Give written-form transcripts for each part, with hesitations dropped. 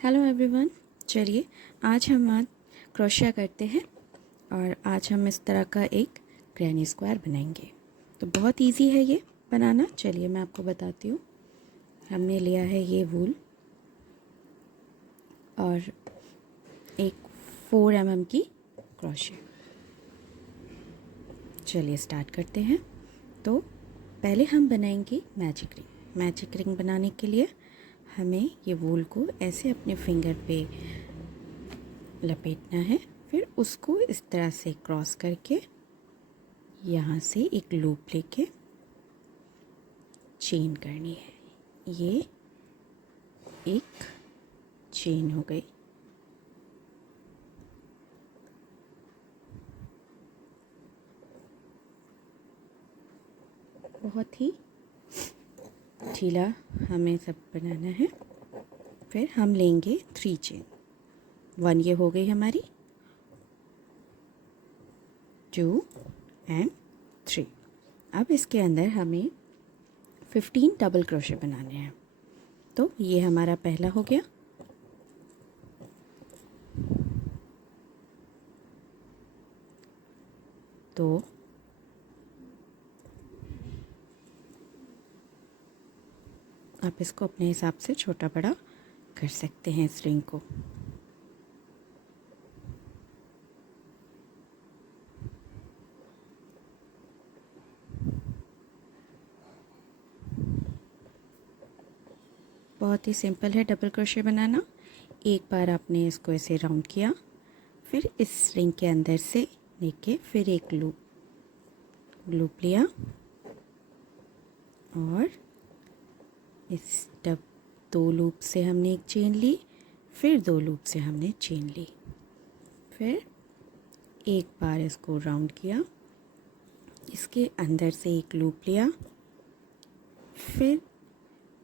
Hello everyone. चलिए आज हम क्रोशिया करते हैं और आज हम इस तरह का एक ग्रैनी स्क्वायर बनाएंगे। तो बहुत इजी है ये बनाना। चलिए मैं आपको बताती हूँ। हमने लिया है ये वूल और एक 4 mm की क्रोशिया। चलिए स्टार्ट करते हैं। तो पहले हम बनाएंगे मैजिक रिंग। मैजिक रिंग बनाने के लिए हमें ये वूल को ऐसे अपने फिंगर पे लपेटना है, फिर उसको इस तरह से क्रॉस करके यहाँ से एक लूप लेके चेन करनी है। ये एक चेन हो गई। बहुत ही ढीला हमें सब बनाना है। फिर हम लेंगे 3 चेन। 1 ये हो गई हमारी, 2 एंड 3। अब इसके अंदर हमें 15 डबल क्रोशे बनाने हैं। तो ये हमारा पहला हो गया। तो आप इसको अपने हिसाब से छोटा बड़ा कर सकते हैं इस रिंग को। बहुत ही सिंपल है डबल क्रोशे बनाना। एक बार आपने इसको ऐसे राउंड किया, फिर इस रिंग के अंदर से लेके फिर एक लूप लिया और इस 2 लूप से हमने एक चेन ली, फिर 2 लूप से हमने चेन ली, फिर एक बार इसको राउंड किया, इसके अंदर से एक लूप लिया, फिर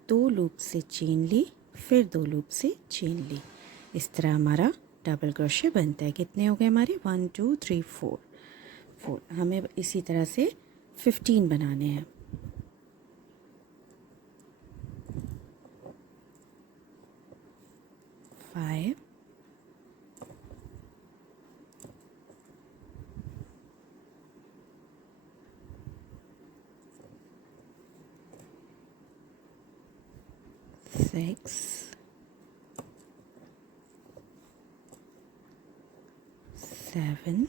2 लूप से चेन ली, फिर 2 लूप से चेन ली। इस तरह हमारा डबल क्रोशे बनता है। कितने हो गए हमारे? 1 2 3 4। हमें इसी तरह से 15 बनाने हैं। फाइव, 6, 7,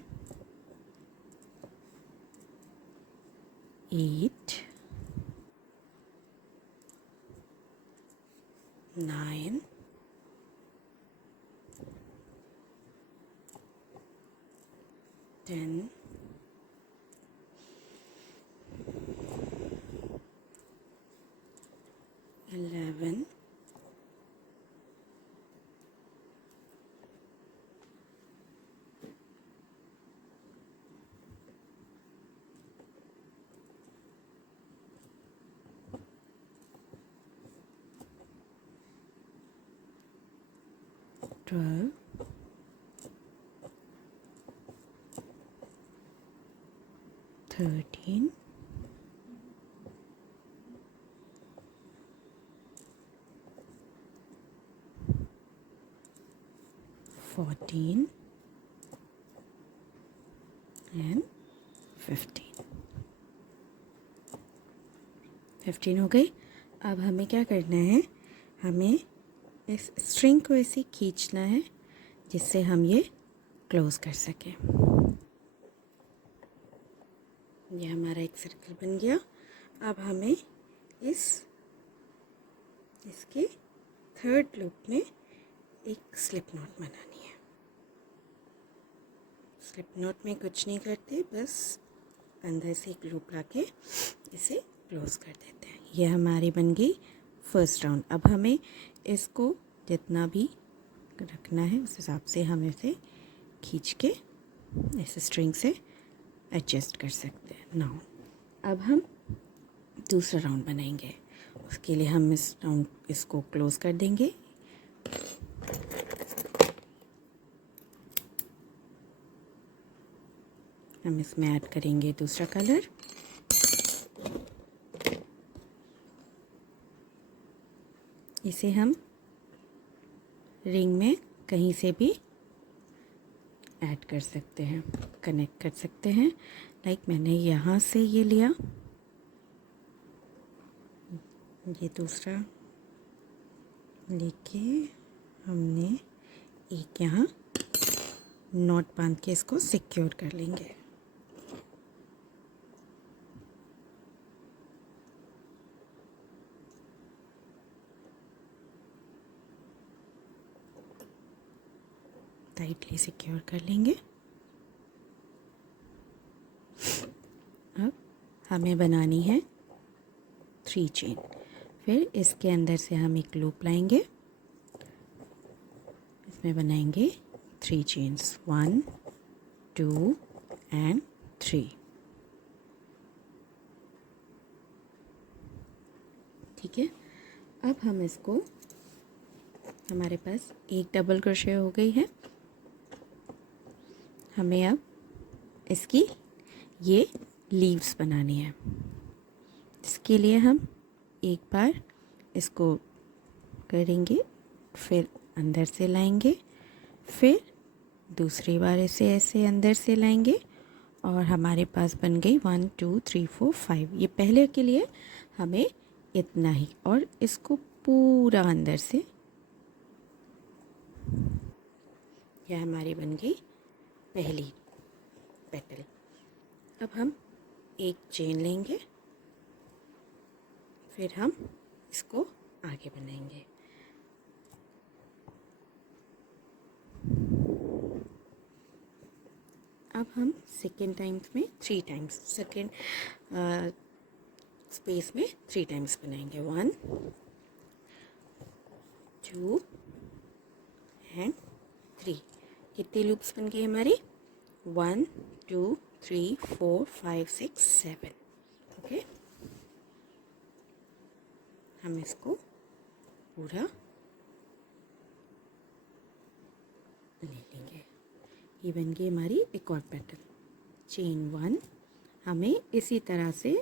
8, 9, 10, 11, 12, 13, 14 एंड 15 हो गई। अब हमें क्या करना है? हमें इस स्ट्रिंग को ऐसे खींचना है जिससे हम ये क्लोज़ कर सकें। ये हमारा एक सर्कल बन गया। अब हमें इसके 3rd लूप में एक स्लिप नॉट बनानी है। स्लिप नॉट में कुछ नहीं करते, बस अंदर से एक लूप लाके इसे क्लोज़ कर देते हैं। ये हमारी बन गई फर्स्ट राउंड। अब हमें इसको जितना भी रखना है उस हिसाब से हम इसे खींच के इस स्ट्रिंग से एडजस्ट कर सकते हैं। नाउ अब हम दूसरा राउंड बनाएंगे। उसके लिए हम इसको क्लोज़ कर देंगे। हम इसमें ऐड करेंगे दूसरा कलर। इसे हम रिंग में कहीं से भी ऐड कर सकते हैं, कनेक्ट कर सकते हैं। लाइक मैंने यहाँ से ये लिया, ये दूसरा लेके हमने एक यहाँ नॉट बांध के इसको सिक्योर कर लेंगे। टाइटली सिक्योर कर लेंगे। अब हमें बनानी है 3 चेन। फिर इसके अंदर से हम एक लूप लाएंगे, इसमें बनाएंगे 3 चेन्स, 1 2 एंड 3। ठीक है, अब हम इसको, हमारे पास एक डबल क्रोशे हो गई है। हमें अब इसकी ये लीव्स बनानी है। इसके लिए हम एक बार इसको करेंगे, फिर अंदर से लाएंगे, फिर दूसरी बार इसे ऐसे अंदर से लाएंगे और हमारे पास बन गई 1 2 3 4 5। ये पहले के लिए हमें इतना ही, और इसको पूरा अंदर से, यह हमारी बन गई पहली पेटल। अब हम एक चेन लेंगे, फिर हम इसको आगे बनाएंगे। अब हम सेकेंड टाइम्स में 3 टाइम्स, सेकेंड स्पेस में 3 टाइम्स बनाएंगे। 1 2 एंड 3। कितने लूप्स बन गए हमारी? 1 2 3 4 5 6 7। ओके, हम इसको पूरा ले लेंगे। ये बन गई हमारी एक और पैटर्न, चेन 1। हमें इसी तरह से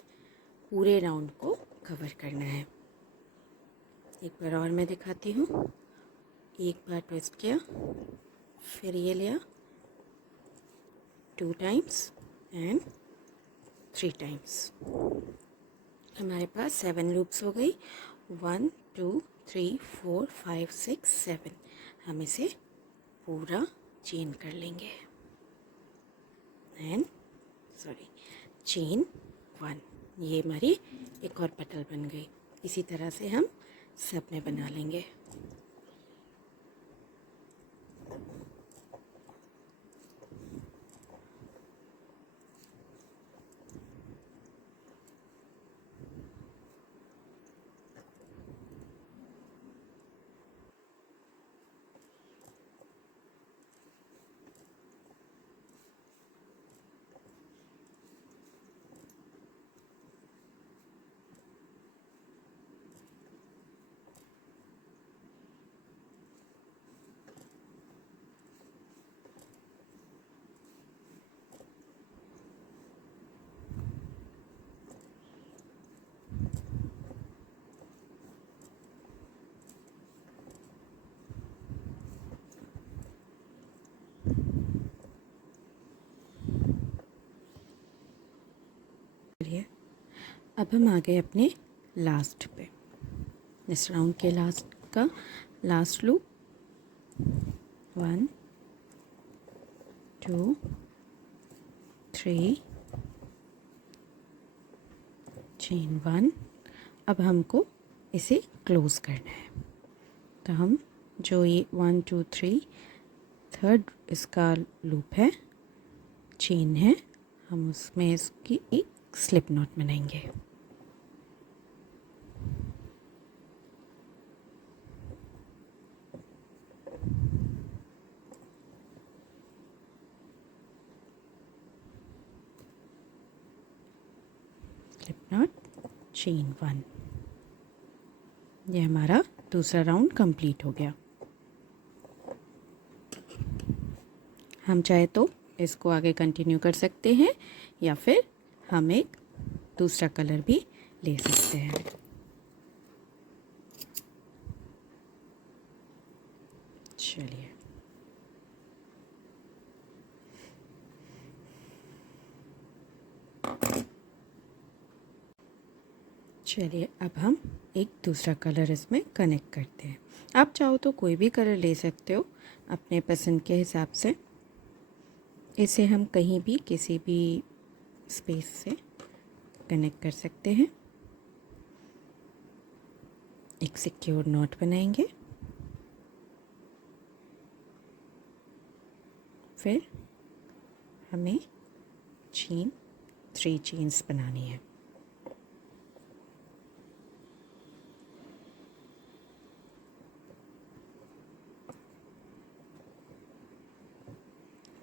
पूरे राउंड को कवर करना है। एक बार और मैं दिखाती हूँ। एक बार ट्विस्ट किया, फिर ये लिया 2 टाइम्स एंड 3 टाइम्स। हमारे पास 7 लूप्स हो गई। 1 2 3 4 5 6 7। हम इसे पूरा चेन कर लेंगे एंड चेन 1। ये हमारी एक और पेटल बन गई। इसी तरह से हम सब में बना लेंगे। अब हम आ गए अपने लास्ट पे, इस राउंड के लास्ट का लास्ट लूप। 1 2 3 चेन 1। अब हमको इसे क्लोज करना है, तो हम जो ये 1 2 3 थर्ड इसका लूप है, चेन है, हम उसमें इसकी एक स्लिप नॉट बनाएंगे। Slip not, chain 1। ये हमारा दूसरा राउंड कंप्लीट हो गया। हम चाहे तो इसको आगे कंटिन्यू कर सकते हैं या फिर हम एक दूसरा कलर भी ले सकते हैं। चलिए अब हम एक दूसरा कलर इसमें कनेक्ट करते हैं। आप चाहो तो कोई भी कलर ले सकते हो अपने पसंद के हिसाब से। इसे हम कहीं भी किसी भी स्पेस से कनेक्ट कर सकते हैं। एक सिक्योर नॉट बनाएंगे, फिर हमें 3 चेन्स बनानी है।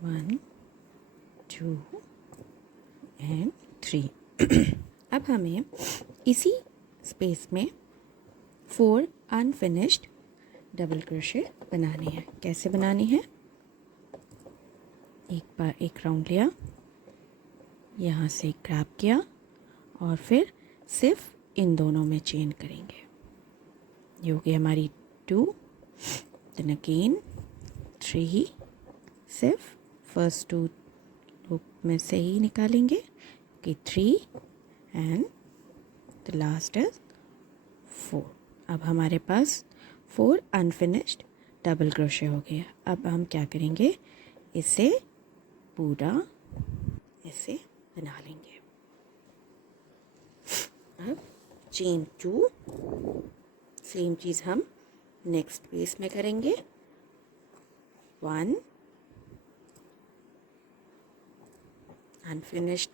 One, 2 and 3। अब हमें इसी स्पेस में 4 अनफिनिश्ड डबल क्रोशे बनानी है। कैसे बनानी है? एक बार एक राउंड लिया, यहाँ से ग्रैब किया और फिर सिर्फ इन दोनों में चेन करेंगे। ये हो गई हमारी 2, देन अगेन 3, सिर्फ फर्स्ट 2 लूप में से ही निकालेंगे कि 3 एंड द लास्ट इज 4। अब हमारे पास 4 अनफिनिश्ड डबल क्रोशे हो गया। अब हम क्या करेंगे, इसे पूरा ऐसे बना लेंगे। अब चेन 2, सेम चीज़ हम नेक्स्ट पेज में करेंगे। 1 unfinished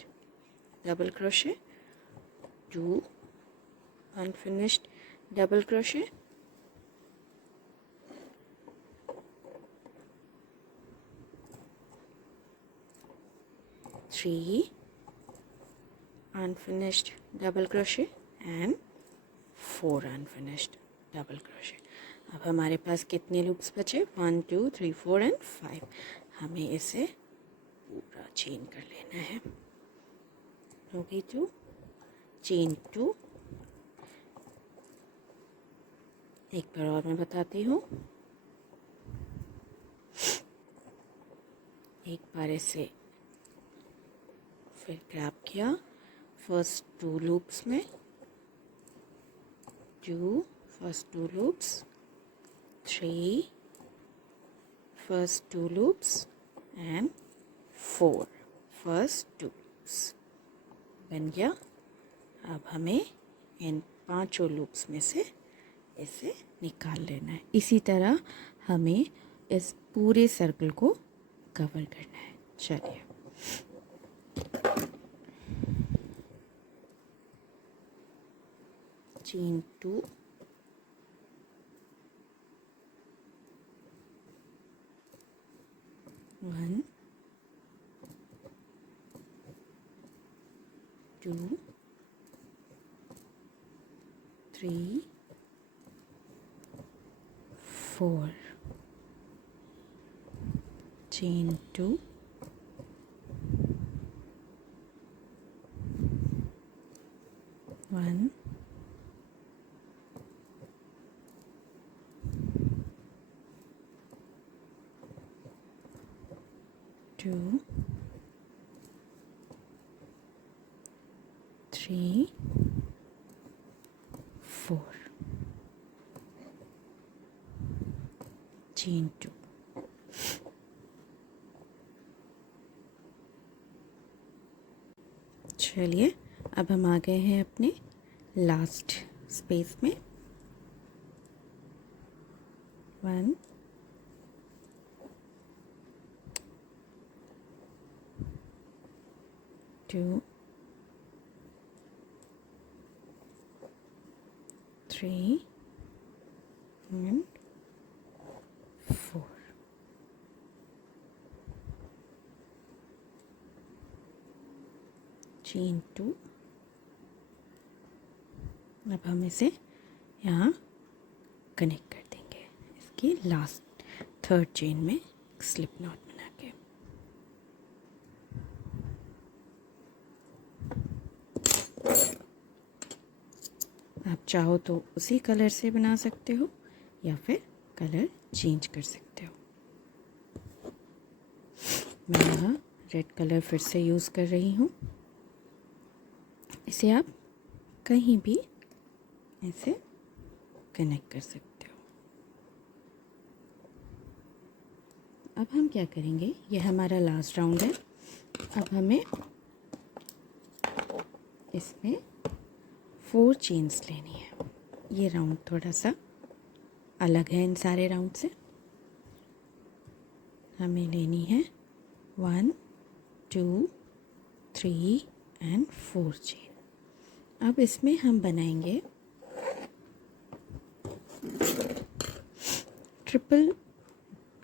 double crochet, 2 unfinished double crochet, 3 unfinished double crochet and 4 unfinished double crochet। अब हमारे पास कितने लूप्स बचे? 1 2 3 4 एंड 5। हमें इसे पूरा चेन कर लेना है। हो गई 2 चेन 2। एक बार और मैं बताती हूँ। एक बार इसे फिर ग्रैब किया, फर्स्ट 2 लूप्स में 2 first 2 loops, 3 first 2 loops and 4 first 2 loops बन गया। अब हमें इन 5 लूप्स में से इसे निकाल लेना है। इसी तरह हमें इस पूरे सर्कल को कवर करना है। चलिए चेन 2, 1 2 3 4 चेन 2, 1 2 3 4 चेन 2। चलिए अब हम आ गए हैं अपने लास्ट स्पेस में। 1 2 3 and 4 चेन 2। अब हम इसे यहाँ कनेक्ट कर देंगे इसकी लास्ट 3rd चेन में स्लिप नॉट बना के। आप चाहो तो उसी कलर से बना सकते हो या फिर कलर चेंज कर सकते हो। मैं यहाँ रेड कलर फिर से यूज़ कर रही हूँ। इसे आप कहीं भी ऐसे कनेक्ट कर सकते हो। अब हम क्या करेंगे, ये हमारा लास्ट राउंड है। अब हमें इसमें 4 चेन्स लेनी है। ये राउंड थोड़ा सा अलग है इन सारे राउंड से। हमें लेनी है 1 2 3 एंड 4 चेन। अब इसमें हम बनाएंगे ट्रिपल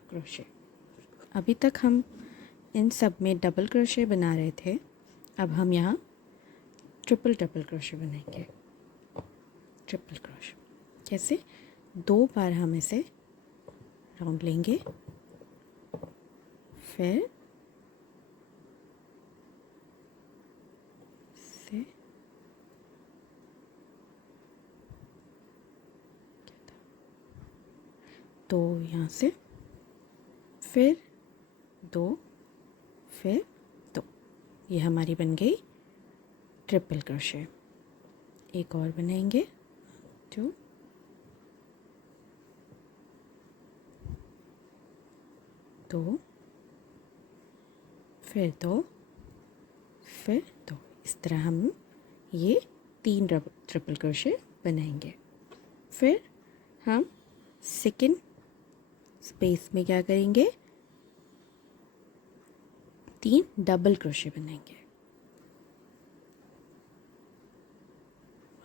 क्रोशे। अभी तक हम इन सब में डबल क्रोशे बना रहे थे, अब हम यहाँ ट्रिपल क्रोशे बनाएंगे। ट्रिपल क्रोशे कैसे, 2 बार हम इसे राउंड लेंगे, फिर से तो यहाँ से फिर 2 फिर 2, ये हमारी बन गई ट्रिपल क्रोशे। एक और बनाएंगे 2 2 फिर 2 फिर 2। इस तरह हम ये 3 ट्रिपल क्रोशे बनाएंगे। फिर हम सेकंड स्पेस में क्या करेंगे, 3 डबल क्रोशे बनाएंगे।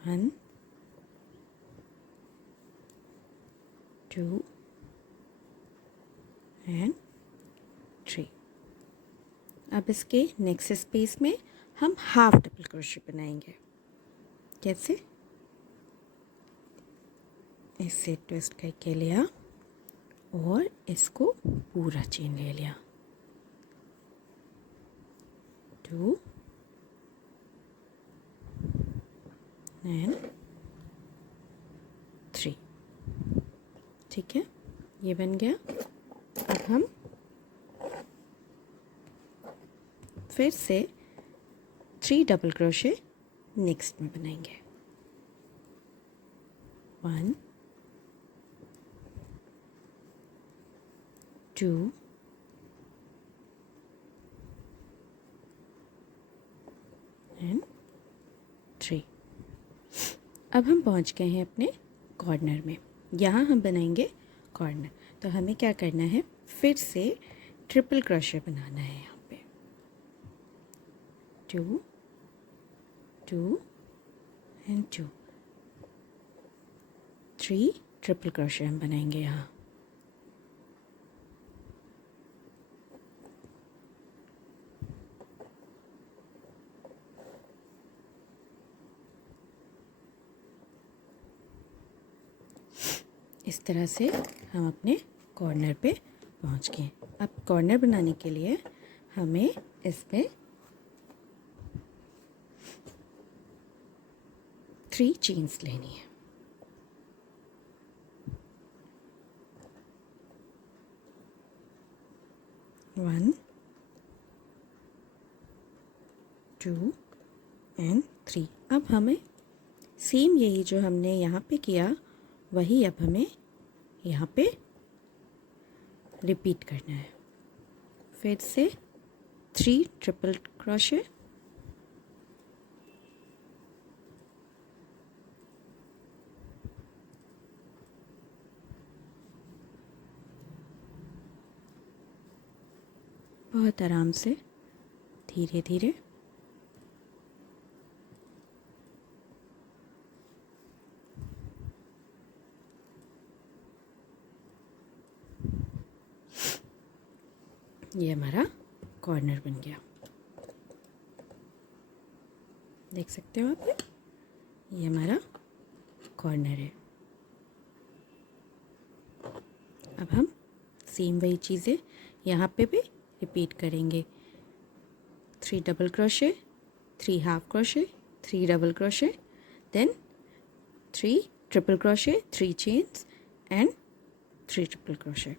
1 2 एंड 3। अब इसके नेक्स्ट स्पेस में हम हाफ डबल क्रोशे बनाएंगे। कैसे, इसे ट्विस्ट करके लिया और इसको पूरा चेन ले लिया। 2 एंड 3। ठीक है, ये बन गया। अब हम फिर से 3 डबल क्रोशे नेक्स्ट में बनाएंगे। 1 2 एंड 3। अब हम पहुंच गए हैं अपने कॉर्नर में। यहाँ हम बनाएंगे कॉर्नर। तो हमें क्या करना है, फिर से ट्रिपल क्रोशे बनाना है। यहाँ पे 2 2 एंड 2, 3 ट्रिपल क्रोशे हम बनाएंगे यहाँ। इस तरह से हम अपने कॉर्नर पे पहुंच गए। अब कॉर्नर बनाने के लिए हमें इसमें 3 चेन्स लेनी है। One 2 and 3। अब हमें सेम यही जो हमने यहाँ पे किया वही अब हमें यहाँ पे रिपीट करना है। फिर से 3 ट्रिपल क्रोशे, बहुत आराम से धीरे धीरे। ये हमारा कॉर्नर बन गया, देख सकते हो आप। ये हमारा कॉर्नर है। अब हम सेम वही चीज़ें यहाँ पे भी रिपीट करेंगे। 3 double crochet, 3 half crochet, 3 double crochet, then 3 triple crochet, 3 chains and 3 triple crochet.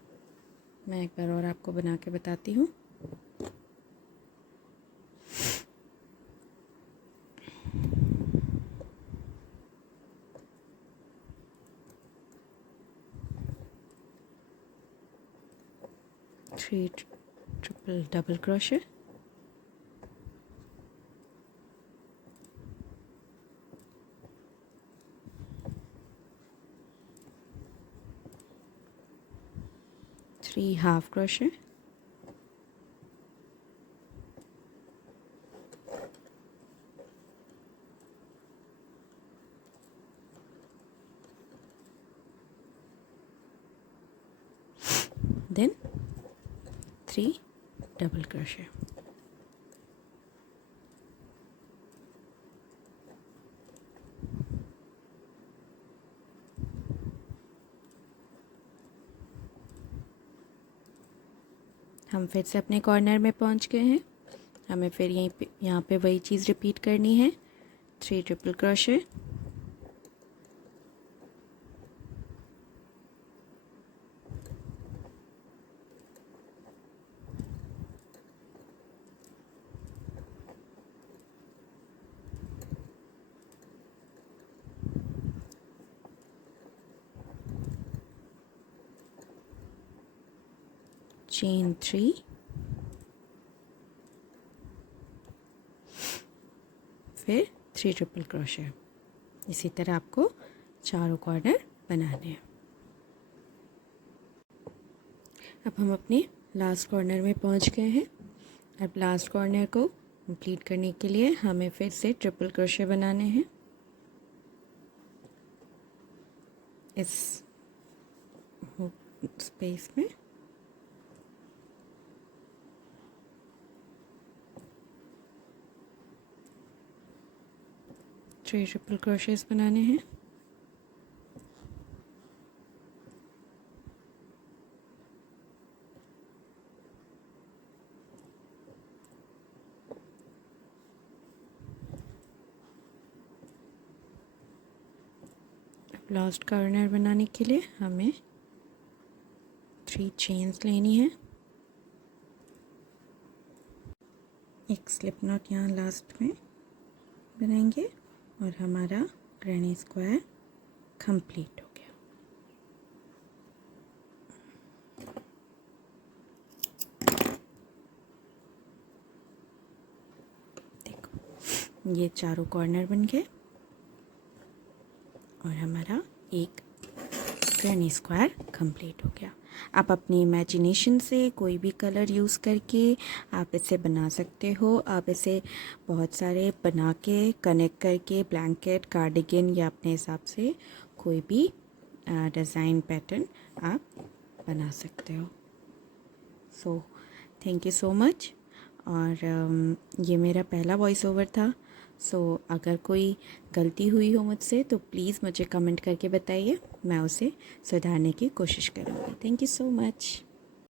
मैं एक बार और आपको बना के बताती हूँ। Three triple double crochet, three half crochet, then 3 double crochet। हम फिर से अपने कॉर्नर में पहुंच गए हैं। हमें फिर यहाँ पे वही चीज़ रिपीट करनी है। 3 ट्रिपल क्रोशे, चेन 3, फिर 3 ट्रिपल क्रोशे। इसी तरह आपको चारों कॉर्नर बनाने हैं। अब हम अपने लास्ट कॉर्नर में पहुंच गए हैं। अब लास्ट कॉर्नर को कंप्लीट करने के लिए हमें फिर से ट्रिपल क्रोशे बनाने हैं। इस स्पेस में 3 ट्रिपल क्रोशेस बनाने हैं। अब लास्ट कॉर्नर बनाने के लिए हमें 3 चेन्स लेनी है। एक स्लिप नॉट यहाँ लास्ट में बनाएंगे और हमारा ग्रैनी स्क्वायर कंप्लीट हो गया। देखो, ये चारों कॉर्नर बन गए और हमारा एक ग्रैनी स्क्वायर कंप्लीट हो गया। आप अपनी इमेजिनेशन से कोई भी कलर यूज़ करके आप इसे बना सकते हो। आप इसे बहुत सारे बना के कनेक्ट करके ब्लैंकेट, कार्डिगन या अपने हिसाब से कोई भी डिज़ाइन पैटर्न आप बना सकते हो। So thank you so much. और ये मेरा पहला वॉइस ओवर था। सो अगर कोई गलती हुई हो मुझसे तो प्लीज़ मुझे कमेंट करके बताइए, मैं उसे सुधारने की कोशिश करूँगी। Thank you so much.